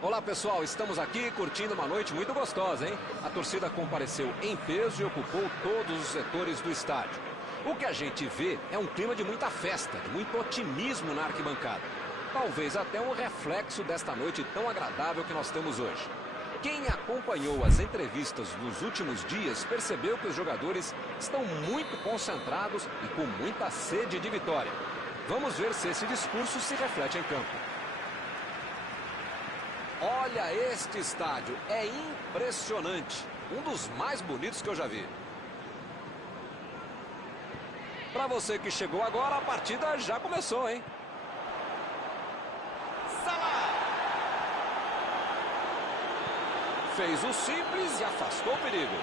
Olá pessoal, estamos aqui curtindo uma noite muito gostosa, hein? A torcida compareceu em peso e ocupou todos os setores do estádio. O que a gente vê é um clima de muita festa, de muito otimismo na arquibancada. Talvez até um reflexo desta noite tão agradável que nós temos hoje. Quem acompanhou as entrevistas nos últimos dias percebeu que os jogadores estão muito concentrados e com muita sede de vitória. Vamos ver se esse discurso se reflete em campo. Olha este estádio, é impressionante. Um dos mais bonitos que eu já vi. Para você que chegou agora, a partida já começou, hein? Salah! Fez o simples e afastou o perigo.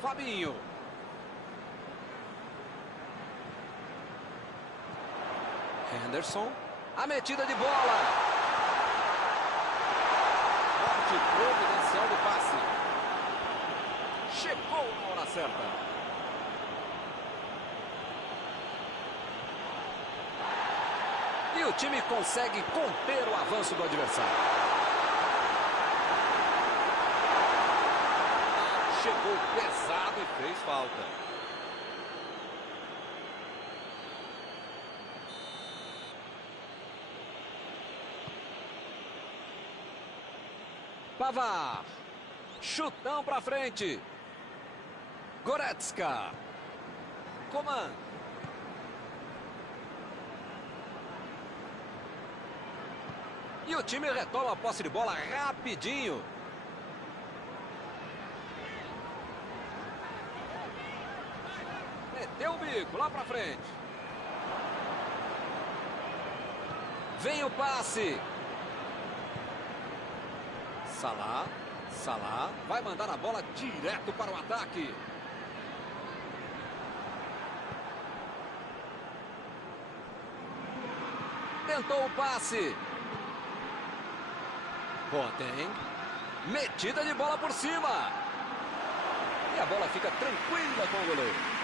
Fabinho. Henderson. A metida de bola. Forte providencial do passe. Chegou na hora certa. E o time consegue conter o avanço do adversário. Chegou pesado e fez falta. Pavard. Chutão pra frente. Goretzka. Coman. E o time retoma a posse de bola rapidinho. Meteu o bico lá pra frente. Vem o passe. Salah. Salah vai mandar a bola direto para o ataque. Tentou o passe. Boateng. Metida de bola por cima. E a bola fica tranquila com o goleiro.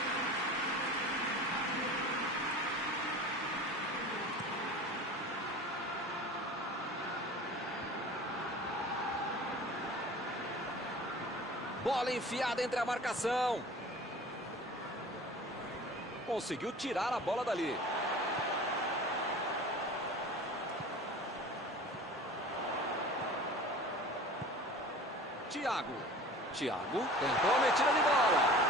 Bola enfiada entre a marcação. Conseguiu tirar a bola dali. Thiago. Thiago tentou a metida de bola.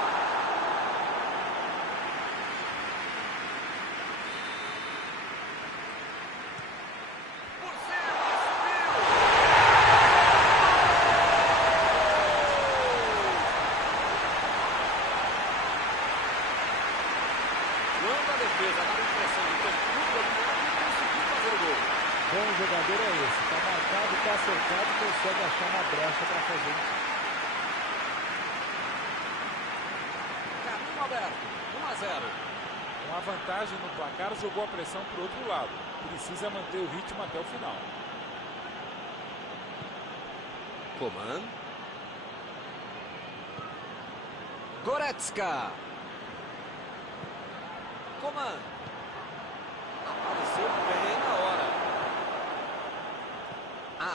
Bom jogador é esse, tá marcado, tá acertado, consegue achar uma brecha para fazer isso. Caminho aberto, 1-0. Com a vantagem no placar, jogou a pressão para o outro lado. Precisa manter o ritmo até o final. Coman. Goretzka. Coman. Apareceu bem na hora.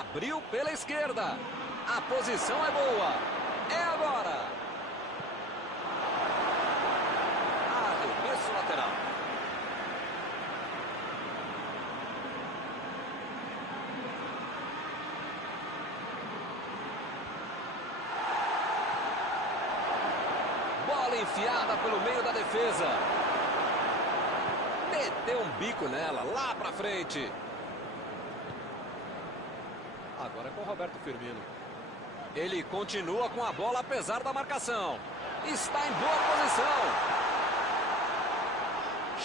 Abriu pela esquerda. A posição é boa. É agora. Arremesso lateral. Bola enfiada pelo meio da defesa. Meteu um bico nela, lá pra frente. Agora é com o Roberto Firmino. Ele continua com a bola apesar da marcação. Está em boa posição.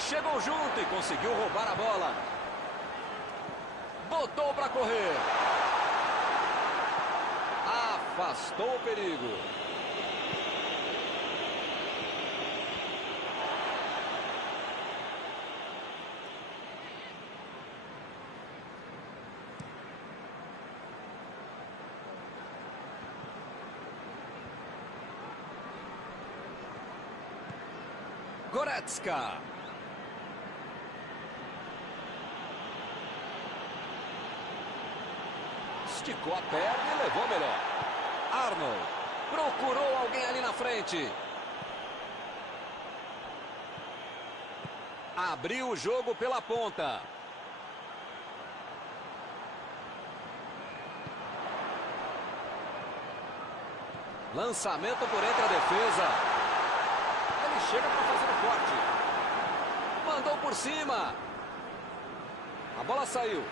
Chegou junto e conseguiu roubar a bola. Botou para correr. Afastou o perigo. Goretzka. Esticou a perna e levou melhor. Arnold procurou alguém ali na frente. Abriu o jogo pela ponta. Lançamento por entre a defesa. Ele chega para fazer o corte. Mandou por cima. A bola saiu.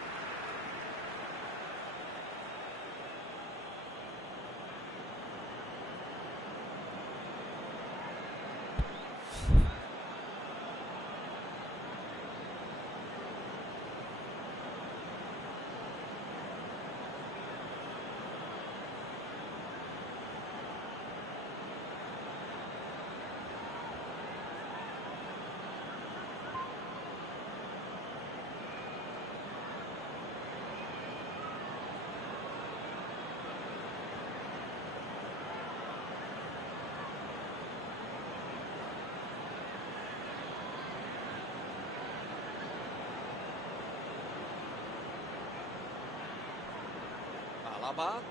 Alaba.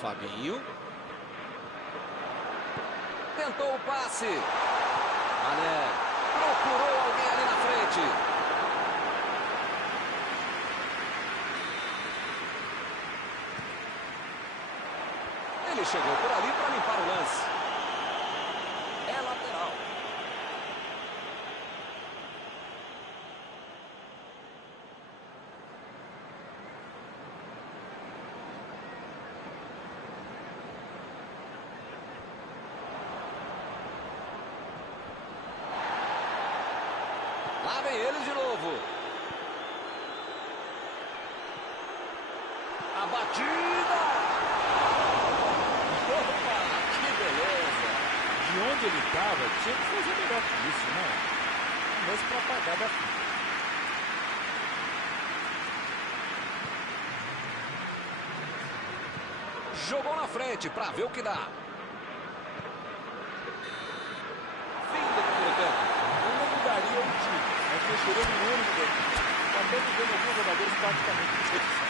Fabinho. Tentou o passe. Mané procurou alguém ali na frente. Ele chegou por ali para limpar o lance. É lateral. Lá vem eles de novo. A batida. Opa, que beleza. De onde ele estava, tinha que fazer melhor que isso, né? Mesmo para pagar da fita. Jogou na frente para ver o que dá. Fim do primeiro tempo. Eu não mudaria o time, mas mexeria no ânimo dele. Também vendo alguns jogadores praticamente de redução.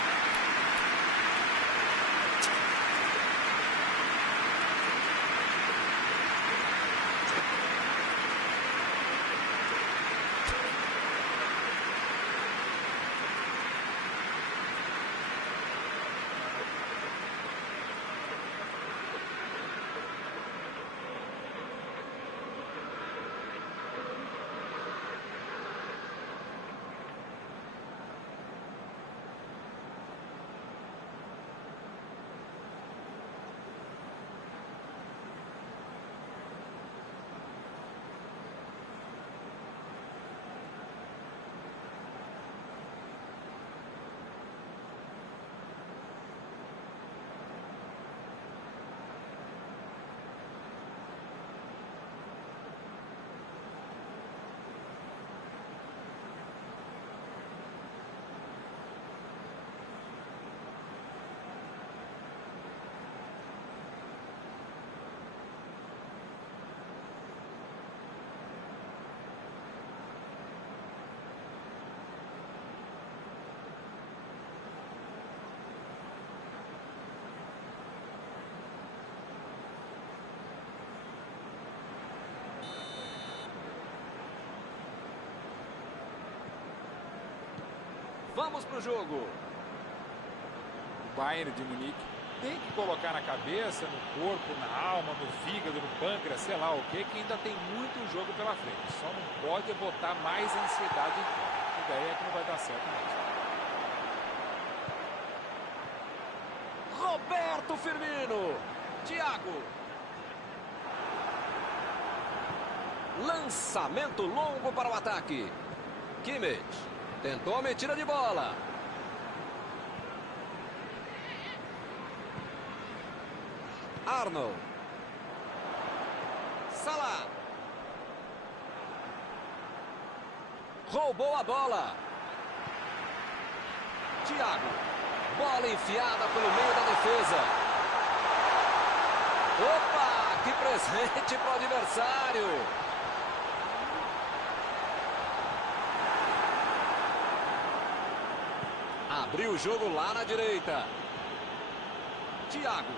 Vamos pro jogo. Bayern de Munique tem que colocar na cabeça, no corpo, na alma, no fígado, no pâncreas, sei lá o que ainda tem muito jogo pela frente. Só não pode botar mais ansiedade em campo. E daí é que não vai dar certo mesmo. Roberto Firmino. Thiago. Lançamento longo para o ataque. Kimmich. Tentou a metida de bola. Arnold. Salah. Roubou a bola. Thiago. Bola enfiada pelo meio da defesa. Opa, que presente para o adversário. Abriu o jogo lá na direita. Thiago.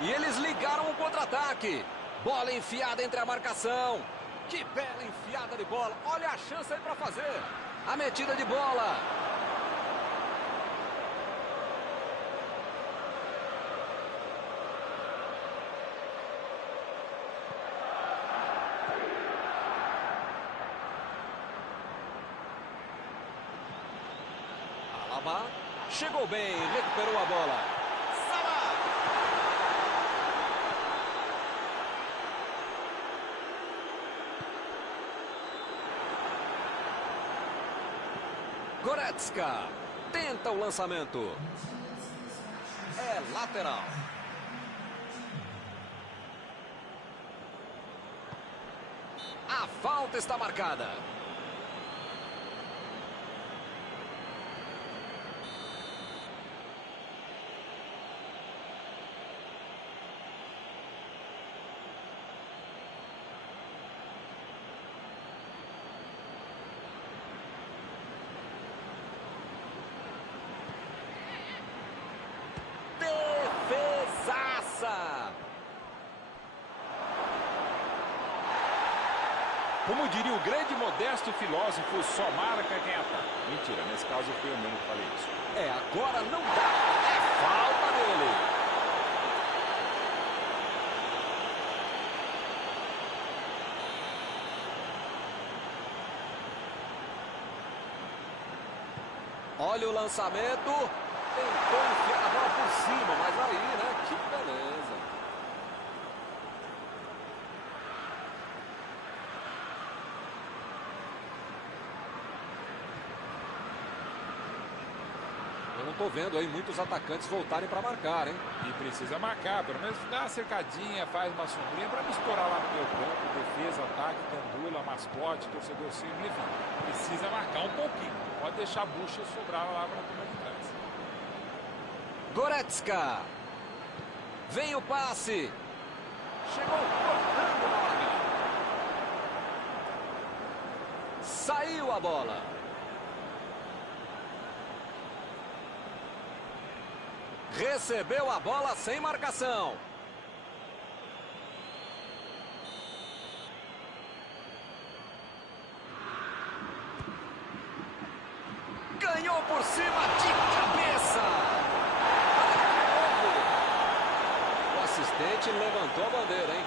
E eles ligaram o contra-ataque. Bola enfiada entre a marcação. Que bela enfiada de bola. Olha a chance aí para fazer. A metida de bola. Alaba. Chegou bem, recuperou a bola. Salah. Goretzka tenta o lançamento. É lateral. A falta está marcada. Como diria o grande modesto filósofo, só marca quem ataca. Mentira, nesse caso foi eu mesmo que falei isso. É, agora não dá. É falta dele. Olha o lançamento. Tentou enfiar a bola por cima, mas aí, né? Que beleza. Eu não tô vendo aí muitos atacantes voltarem para marcar, hein? E precisa marcar, pelo menos dá uma cercadinha, faz uma sombrinha para não estourar lá no meio campo, defesa, ataque, gandula, mascote, torcedor simples, enfim. Precisa marcar um pouquinho, não pode deixar a bucha sobrar lá para a turma de trás. Goretzka. Vem o passe. Chegou cortando na hora. Saiu a bola. Recebeu a bola sem marcação. Ganhou por cima de cabeça. O assistente levantou a bandeira, hein?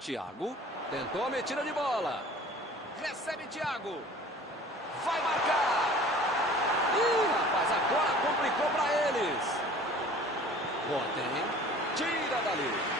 Thiago tentou a metida de bola. Recebe Thiago. Vai marcar. Ih, rapaz, agora complicou para eles. Botem. Tira dali.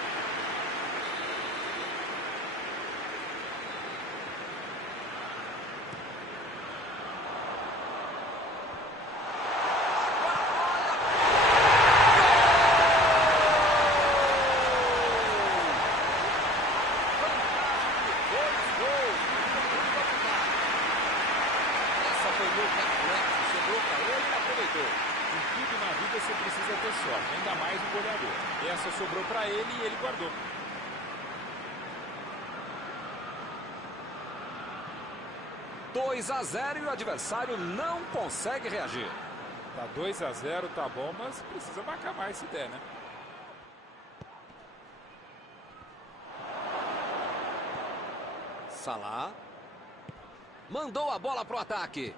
Você precisa ter sorte, ainda mais o goleador. Essa sobrou para ele e ele guardou. 2 a 0 e o adversário não consegue reagir. Tá 2 a 0, tá bom, mas precisa marcar mais se der, né? Salah. Mandou a bola para o ataque.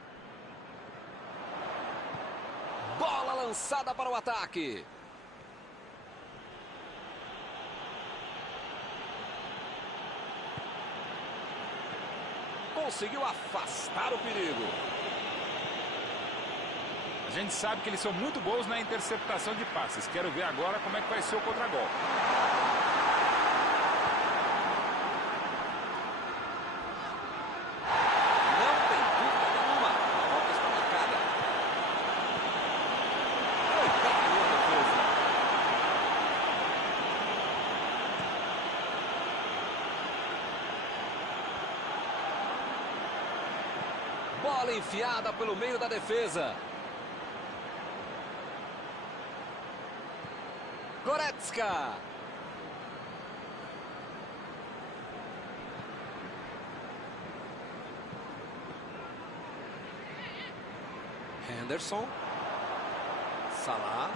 Bola lançada para o ataque. Conseguiu afastar o perigo. A gente sabe que eles são muito bons na interceptação de passes. Quero ver agora como é que vai ser o contragolpe. Não tem dúvida nenhuma. A falta está marcada. Foi bem a defesa. Bola enfiada pelo meio da defesa. Goretzka. Henderson. Salah.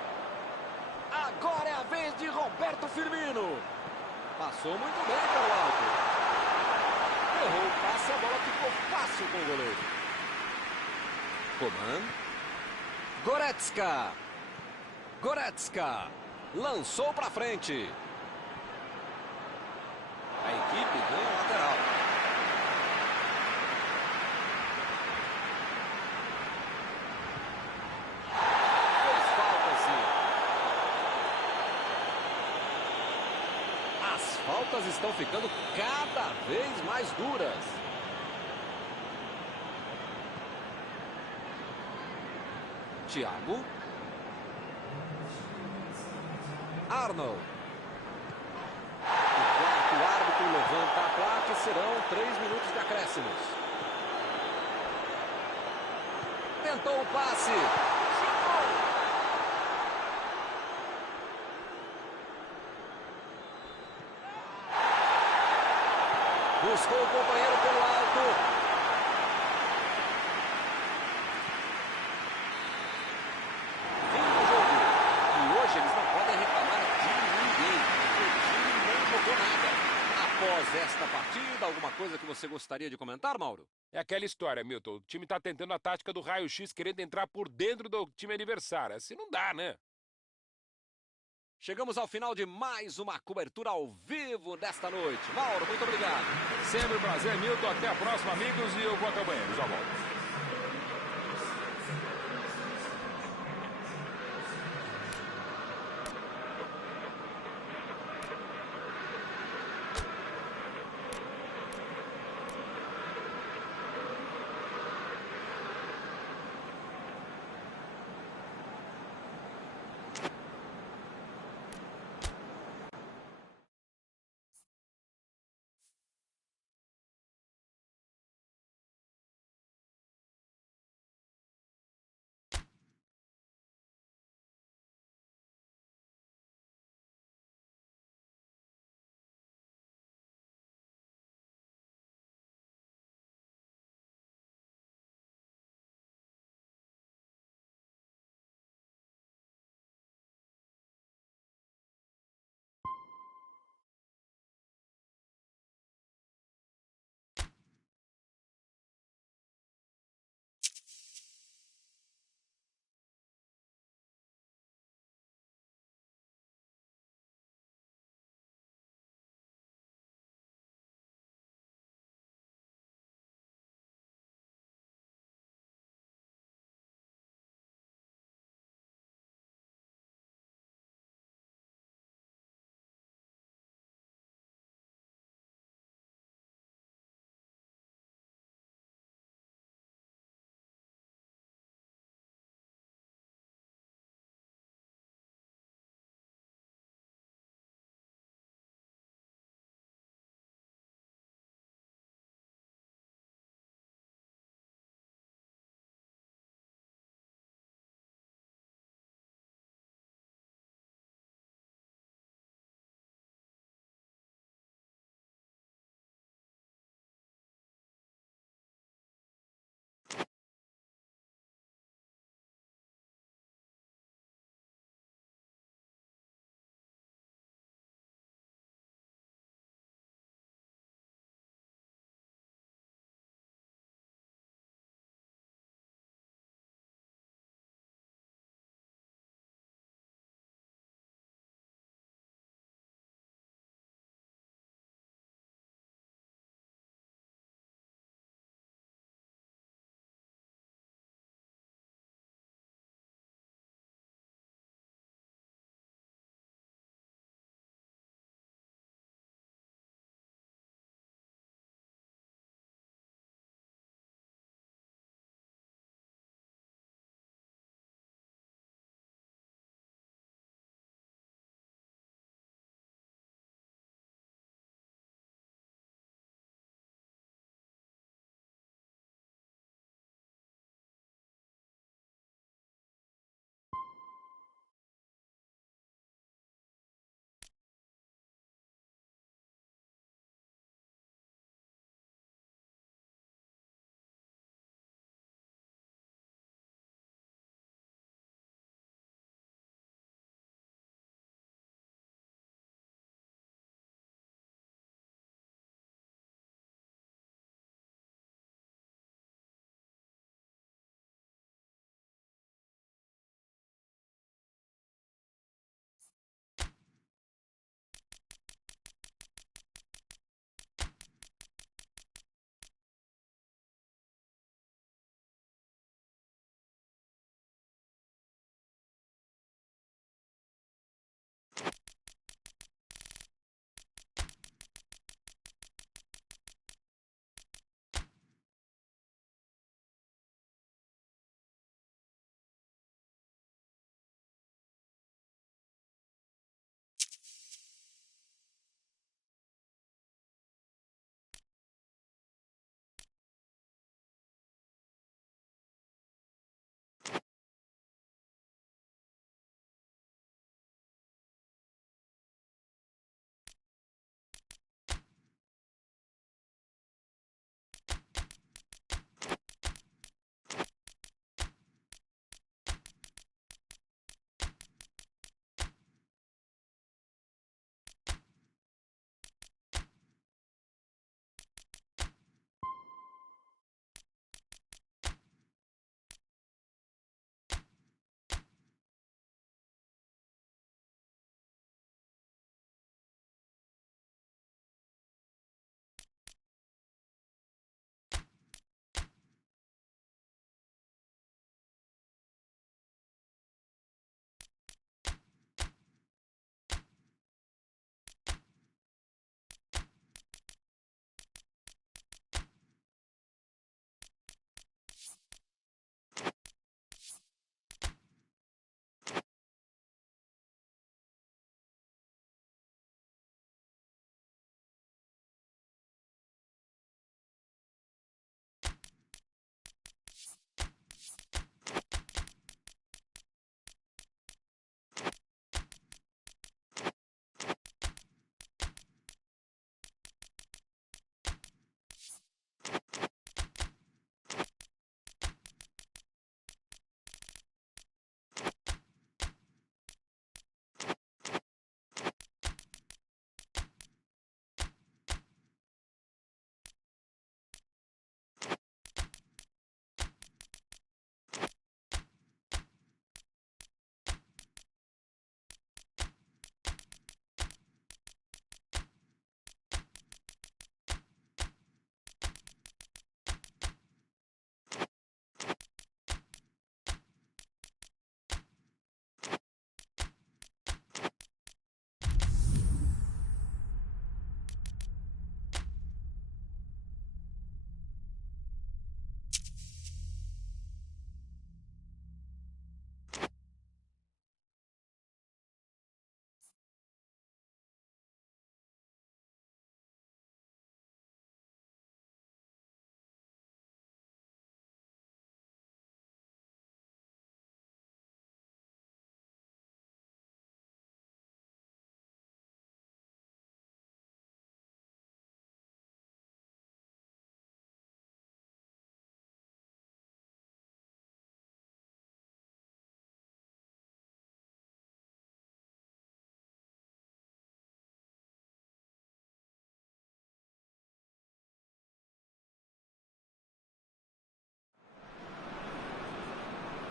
Agora é a vez de Roberto Firmino. Passou muito bem pelo alto. Errou o passe, a bola ficou fácil com o goleiro. Coman. Goretzka. Goretzka. Lançou para frente. A equipe ganha o lateral. Fez falta, sim. As faltas estão ficando cada vez mais duras. Thiago. Arnold. O quarto árbitro levanta a placa e serão 3 minutos de acréscimos. Tentou o passe. Chutou. Buscou o companheiro pelo alto. Após esta partida, alguma coisa que você gostaria de comentar, Mauro? É aquela história, Milton. O time tá tentando a tática do raio-x, querendo entrar por dentro do time adversário. Assim não dá, né? Chegamos ao final de mais uma cobertura ao vivo desta noite. Mauro, muito obrigado. Sempre um prazer, Milton. Até a próxima, amigos. E eu vou até o banheiro. Já volto.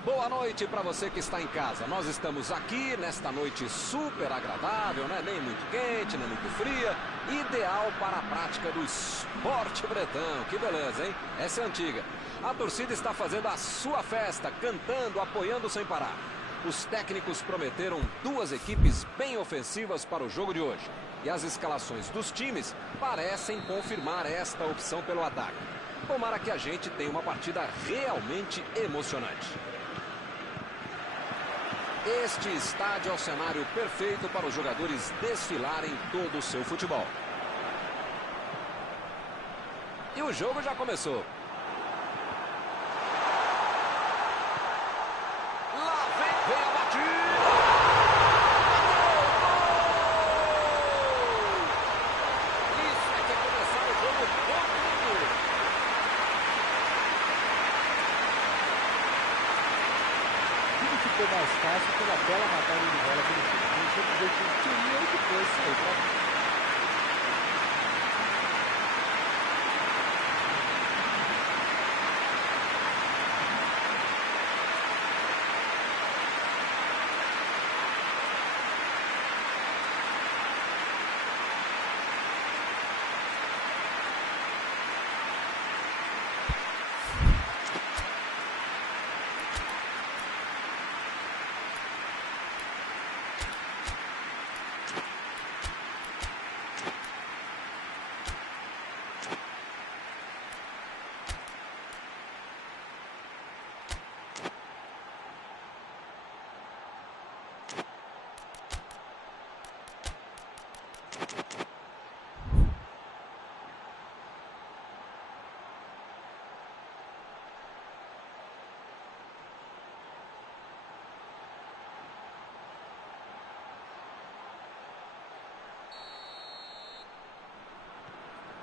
Boa noite para você que está em casa. Nós estamos aqui nesta noite super agradável, né? Nem muito quente, nem muito fria. Ideal para a prática do esporte bretão. Que beleza, hein? Essa é antiga. A torcida está fazendo a sua festa, cantando, apoiando sem parar. Os técnicos prometeram duas equipes bem ofensivas para o jogo de hoje. E as escalações dos times parecem confirmar esta opção pelo ataque. Tomara que a gente tenha uma partida realmente emocionante. Este estádio é o cenário perfeito para os jogadores desfilarem todo o seu futebol. E o jogo já começou. Lá vem a batida! Isso é que é começar o jogo comigo! Ficou mais fácil pela bela matada de bola que ele queria e depois saiu pra...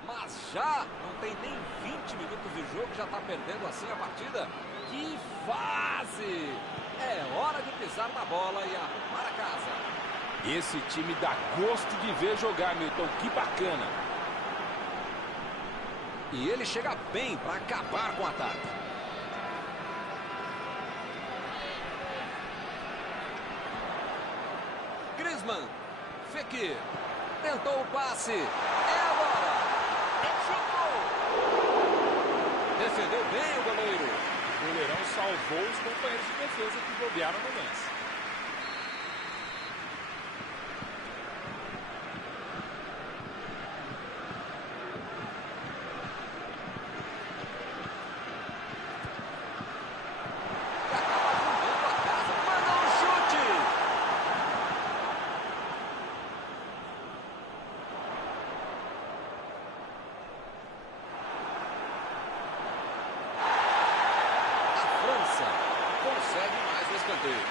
Mas já não tem nem 20 minutos de jogo, já está perdendo assim a partida. Que fase! É hora de pisar na bola e arrumar a casa. Esse time dá gosto de ver jogar, Milton. Que bacana. E ele chega bem para acabar com o ataque. Griezmann. Fekir. Tentou o passe. É agora. Defendeu bem o goleiro. O goleirão salvou os companheiros de defesa que bobearam no lance. E acaba arrumando a casa. Mandou um chute. Consegue mais o escanteio.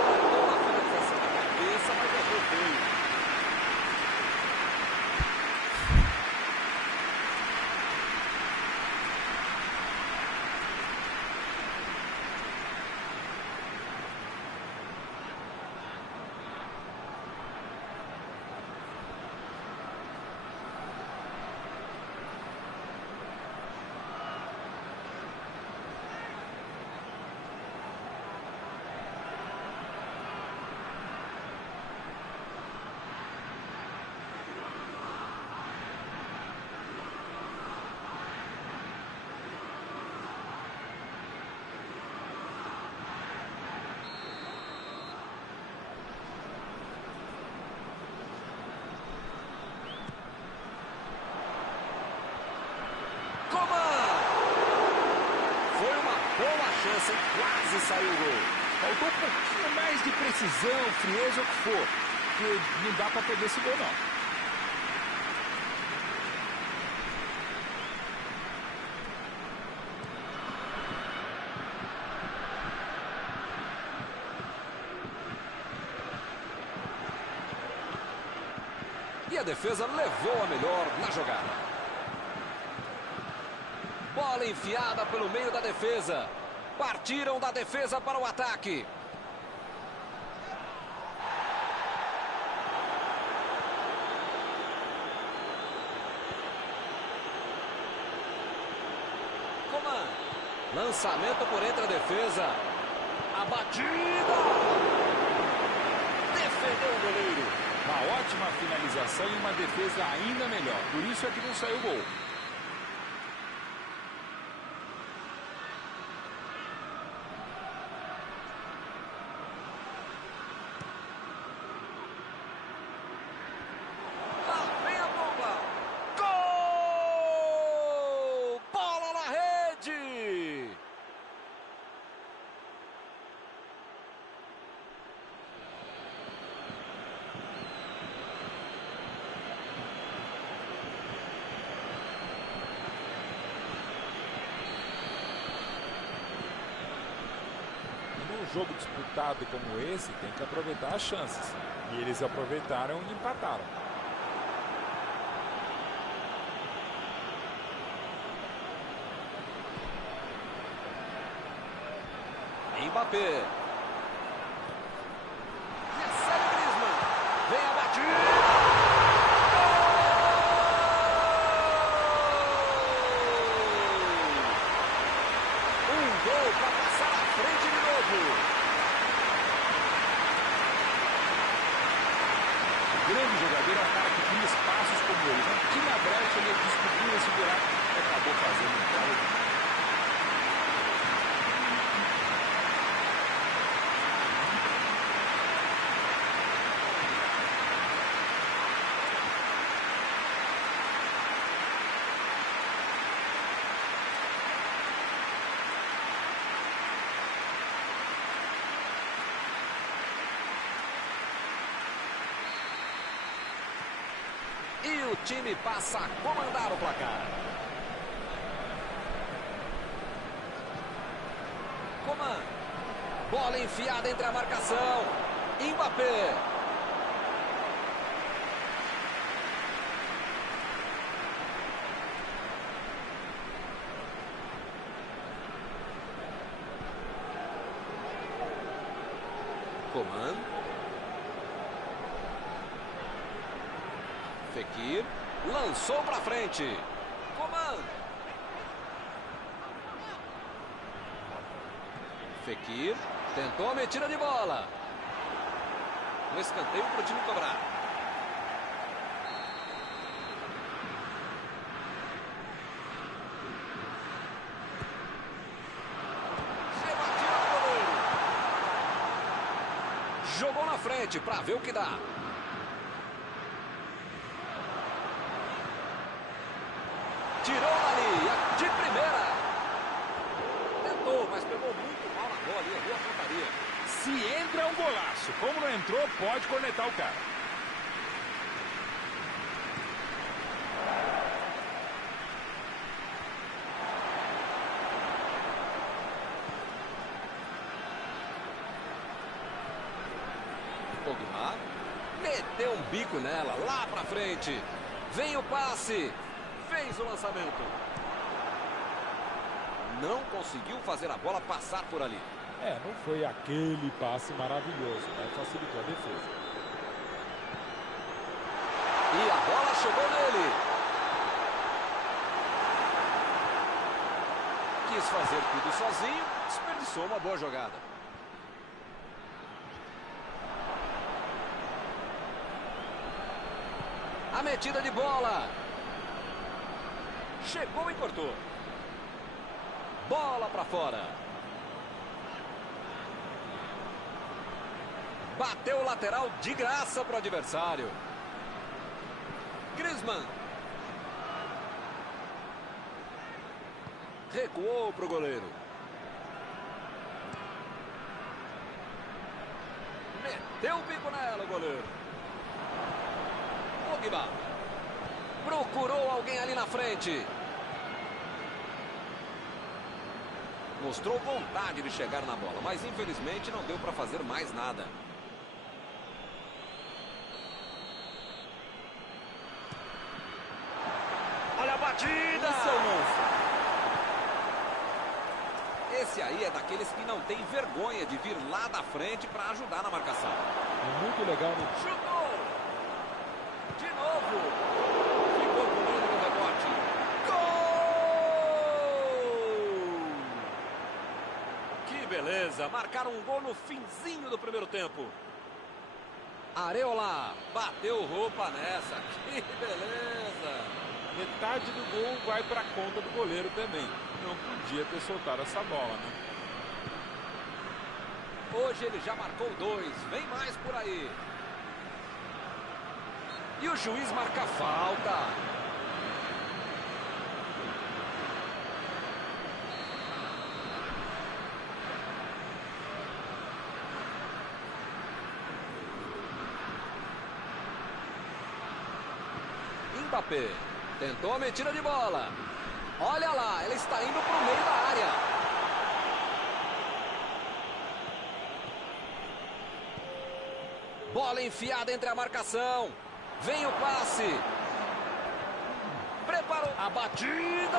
Tentou a finalização na cabeça, mas errou feio. chance, quase saiu o gol. Faltou um pouquinho mais de precisão, frieza, o que for. Porque não dá para perder esse gol, não. E a defesa levou a melhor na jogada. Bola enfiada pelo meio da defesa. Partiram da defesa para o ataque. Coman. Lançamento por entre a defesa. A batida. Defendeu o goleiro. Uma ótima finalização e uma defesa ainda melhor. Por isso é que não saiu gol. Lá vem a bomba. Gol! Bola na rede. Num jogo disputado como esse, tem que aproveitar as chances. E eles aproveitaram e empataram. Mbappé. Recebe Griezmann. Vem a batida. Gol para passar à frente de novo. O grande jogador é o cara que cria espaços como ele. Não tinha brecha, ele descobriu esse buraco e acabou fazendo um gol. E o time passa a comandar o placar. Coman. Bola enfiada entre a marcação. Mbappé. Coman. Fekir lançou para frente. Coman. Fekir tentou a metida de bola. Um escanteio para o time cobrar. Rebatida no goleiro. Jogou na frente para ver o que dá. Tirou ali, de primeira. Tentou, mas pegou muito mal na bola e errou a pontaria. Se entra é um golaço. Como não entrou, pode cornetar o cara. Pogba meteu um bico nela, lá pra frente. Vem o passe. Fez o lançamento. Não conseguiu fazer a bola passar por ali. Não foi aquele passe maravilhoso, mas facilitou a defesa. E a bola chegou nele. Quis fazer tudo sozinho, desperdiçou uma boa jogada. A metida de bola. Chegou e cortou. Bola para fora. Bateu o lateral de graça para o adversário. Griezmann. Recuou para o goleiro. Meteu o bico nela o goleiro. Pogba. Procurou alguém ali na frente. Mostrou vontade de chegar na bola, mas infelizmente não deu para fazer mais nada. Olha a batida! Esse é o lance. Esse aí é daqueles que não tem vergonha de vir lá da frente para ajudar na marcação. É muito legal. Chutou! De novo! Ficou com ele no rebote. Gol! beleza, marcaram um gol no finzinho do primeiro tempo. Areola bateu roupa nessa, que beleza. Metade do gol vai para a conta do goleiro também. Não podia ter soltado essa bola, né? Hoje ele já marcou 2, vem mais por aí. E o juiz marca falta. Mbappé tentou a metida de bola. Olha lá, ela está indo para o meio da área. Bola enfiada entre a marcação. Vem o passe. Preparou a batida.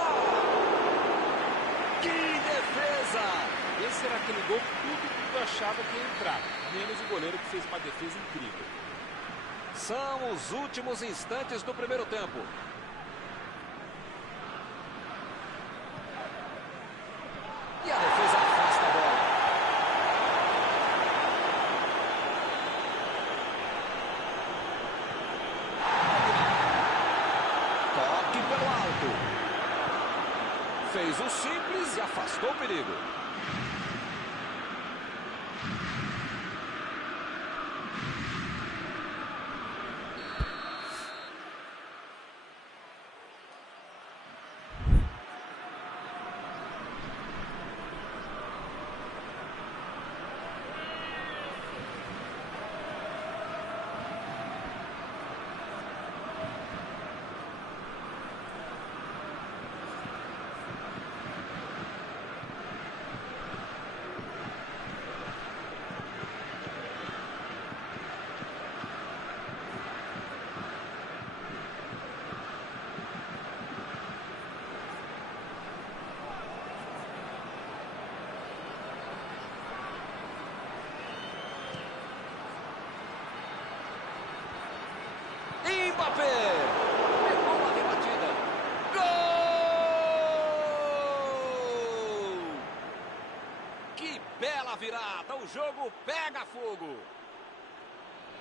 Que defesa! Esse era aquele gol que todo mundo achava que ia entrar. Menos o goleiro, que fez uma defesa incrível. São os últimos instantes do primeiro tempo. E a defesa afasta a bola. Toque pelo alto. Fez o simples e afastou o perigo. Mbappé! Pegou a rebatida. Gol! Que bela virada! O jogo pega fogo.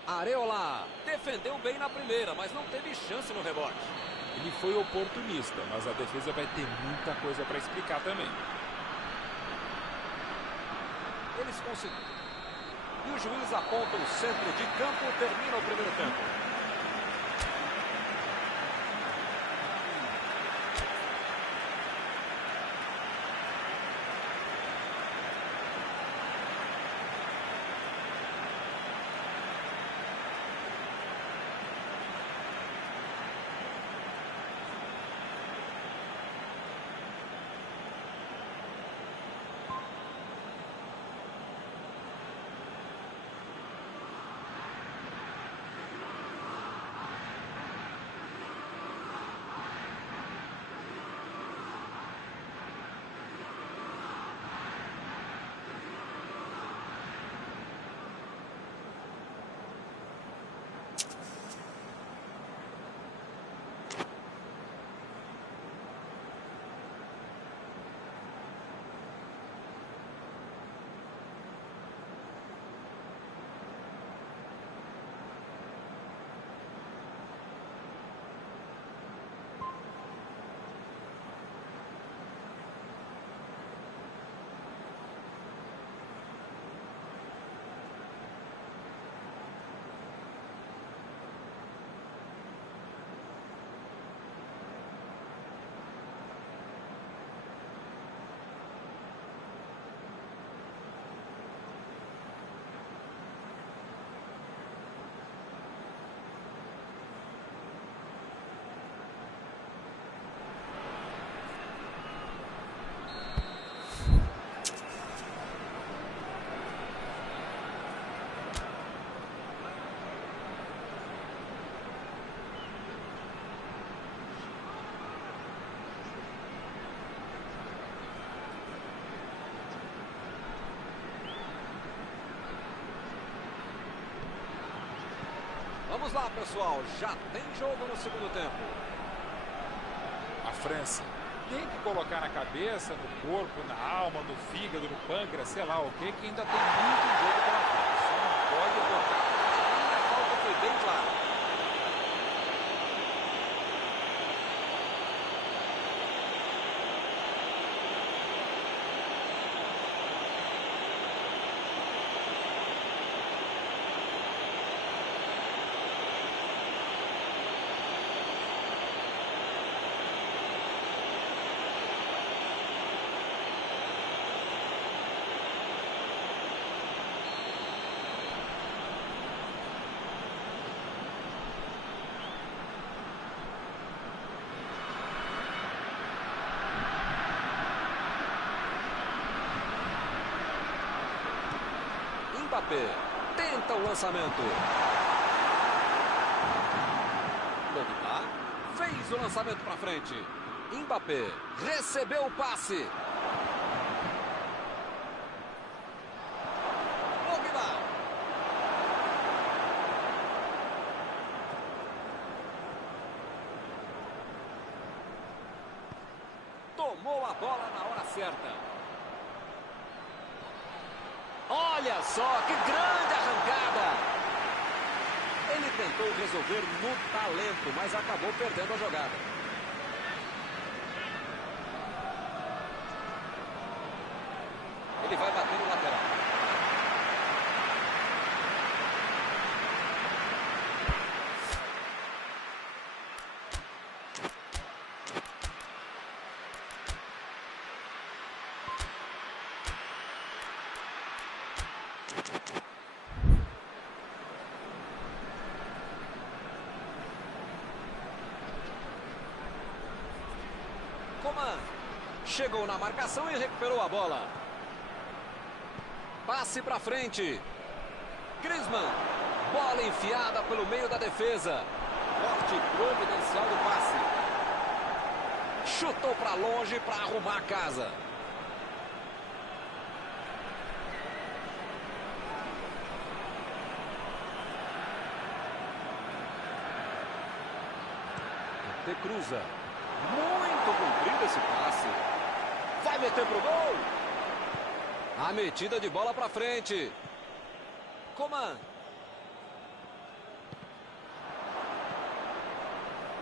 Areola defendeu bem na primeira, mas não teve chance no rebote. Ele foi oportunista, mas a defesa vai ter muita coisa para explicar também. Eles conseguiram. E o juiz aponta o centro de campo, termina o primeiro tempo. Vamos lá, pessoal. Já tem jogo no segundo tempo. A França tem que colocar na cabeça, no corpo, na alma, no fígado, no pâncreas, sei lá o que ainda tem muito jogo pela frente. Só não pode botar. A falta foi bem clara. Mbappé tenta o lançamento. Pogba fez o lançamento para frente. Mbappé recebeu o passe. Pogba. Tomou a bola na hora certa. Olha só, que grande arrancada! Ele tentou resolver no talento, mas acabou perdendo a jogada. Ele vai bater no lateral. Coman chegou na marcação e recuperou a bola. Passe para frente. Griezmann. Bola enfiada pelo meio da defesa. Corte providencial do passe. Chutou para longe para arrumar a casa. De cruza. Muito comprido esse passe. Vai meter pro gol. A metida de bola para frente. Coman.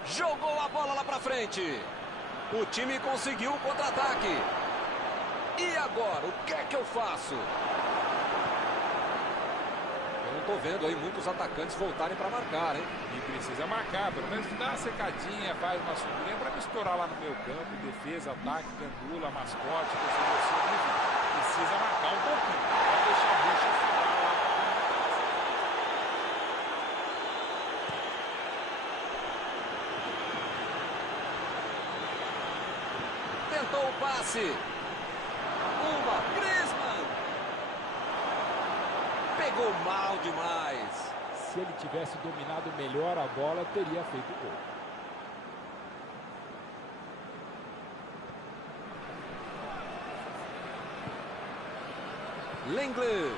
Jogou a bola lá para frente. O time conseguiu o contra-ataque. E agora, o que é que eu faço? Eu não tô vendo aí muitos atacantes voltarem para marcar, hein? E precisa marcar, pelo menos dá uma secadinha, faz uma sombrinha para me estourar lá no meu campo, defesa, ataque, gandula, mascote, precisa marcar um pouquinho, vai deixar a bucha estourar lá. Tentou o passe. Griezmann. Pegou mal demais. Se ele tivesse dominado melhor a bola, teria feito o gol. Lenglet.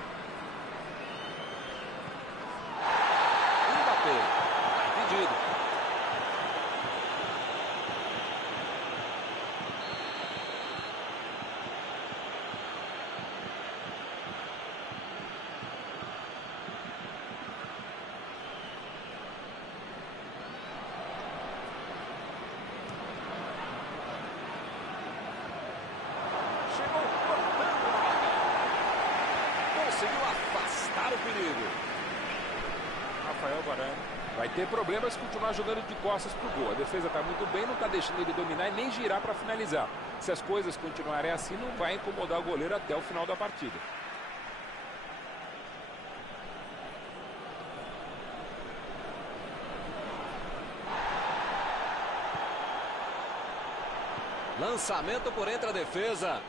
Mbappé. Tá impedido. Conseguiu afastar o perigo. Rafael Varane vai ter problemas se continuar jogando de costas pro gol. A defesa está muito bem, não está deixando ele dominar e nem girar para finalizar. Se as coisas continuarem assim, não vai incomodar o goleiro até o final da partida. Lançamento por entre a defesa.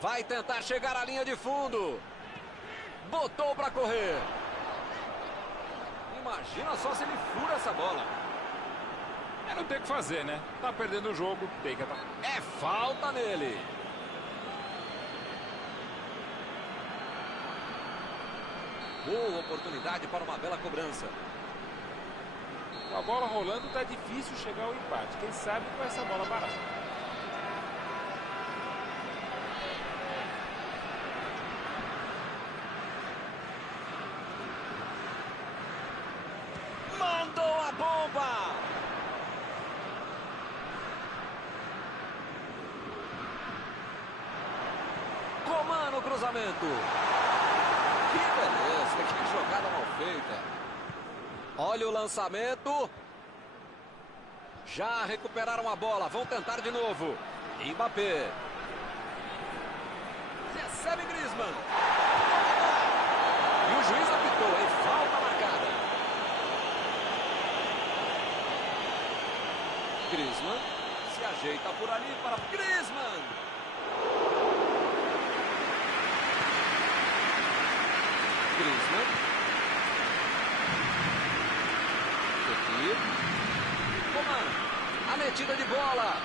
Vai tentar chegar à linha de fundo. Botou para correr. Imagina só se ele fura essa bola. Não tem o que fazer, né? Tá perdendo o jogo, tem que atacar. É falta nele. Boa oportunidade para uma bela cobrança. Com a bola rolando, tá difícil chegar ao empate. Quem sabe com essa bola parada. Mandou a bomba! Coman no cruzamento. Que beleza, que jogada mal feita. Olha o lançamento. Já recuperaram a bola, vão tentar de novo. Mbappé. Recebe Griezmann. E o juiz apitou, hein? Falta marcada. Griezmann se ajeita por ali para Griezmann. Griezmann. Coman, a metida de bola.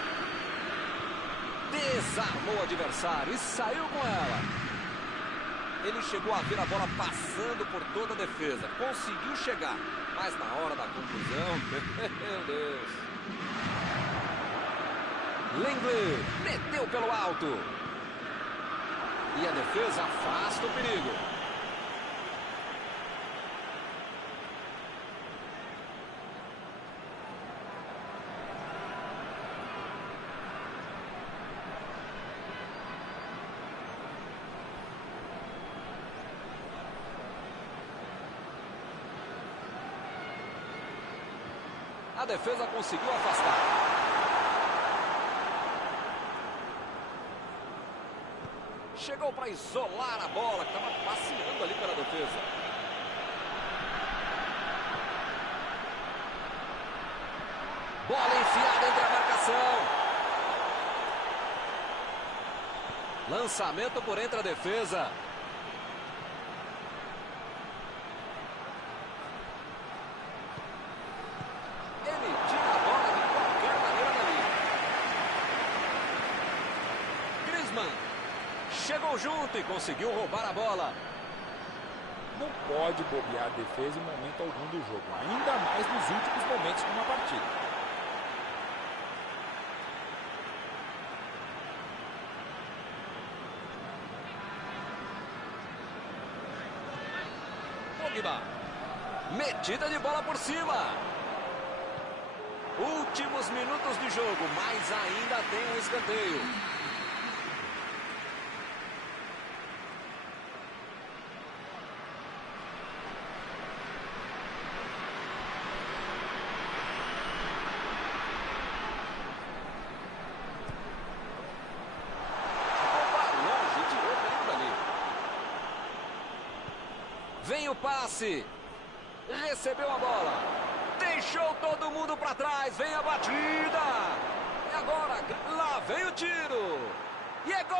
Desarmou o adversário e saiu com ela. Ele chegou a ver a bola passando por toda a defesa. Conseguiu chegar, mas na hora da conclusão, meu Deus. Lenglet meteu pelo alto. E a defesa afasta o perigo. A defesa conseguiu afastar. Chegou para isolar a bola, que estava passeando ali pela defesa. Bola enfiada entre a marcação. Lançamento por entre a defesa. Chegou junto e conseguiu roubar a bola. Não pode bobear a defesa em momento algum do jogo, ainda mais nos últimos momentos de uma partida. Pogba. Metida de bola por cima. Últimos minutos de jogo, mas ainda tem um escanteio. Vem o passe. Recebeu a bola. Deixou todo mundo para trás. Vem a batida. E agora, lá vem o tiro. E é gol!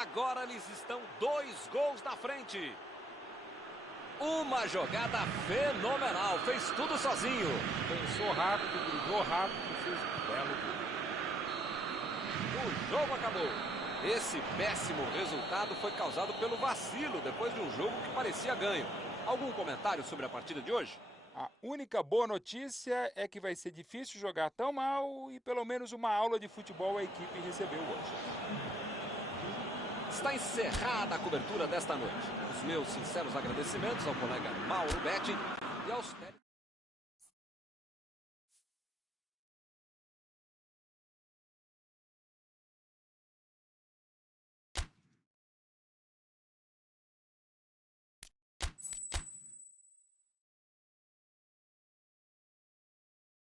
Agora eles estão 2 gols na frente. Uma jogada fenomenal. Fez tudo sozinho. Pensou rápido, driblou rápido e fez um belo gol. O jogo acabou. Esse péssimo resultado foi causado pelo vacilo depois de um jogo que parecia ganho. Algum comentário sobre a partida de hoje? A única boa notícia é que vai ser difícil jogar tão mal e pelo menos uma aula de futebol a equipe recebeu hoje. Está encerrada a cobertura desta noite. Os meus sinceros agradecimentos ao colega Mauro Betti e aos técnicos.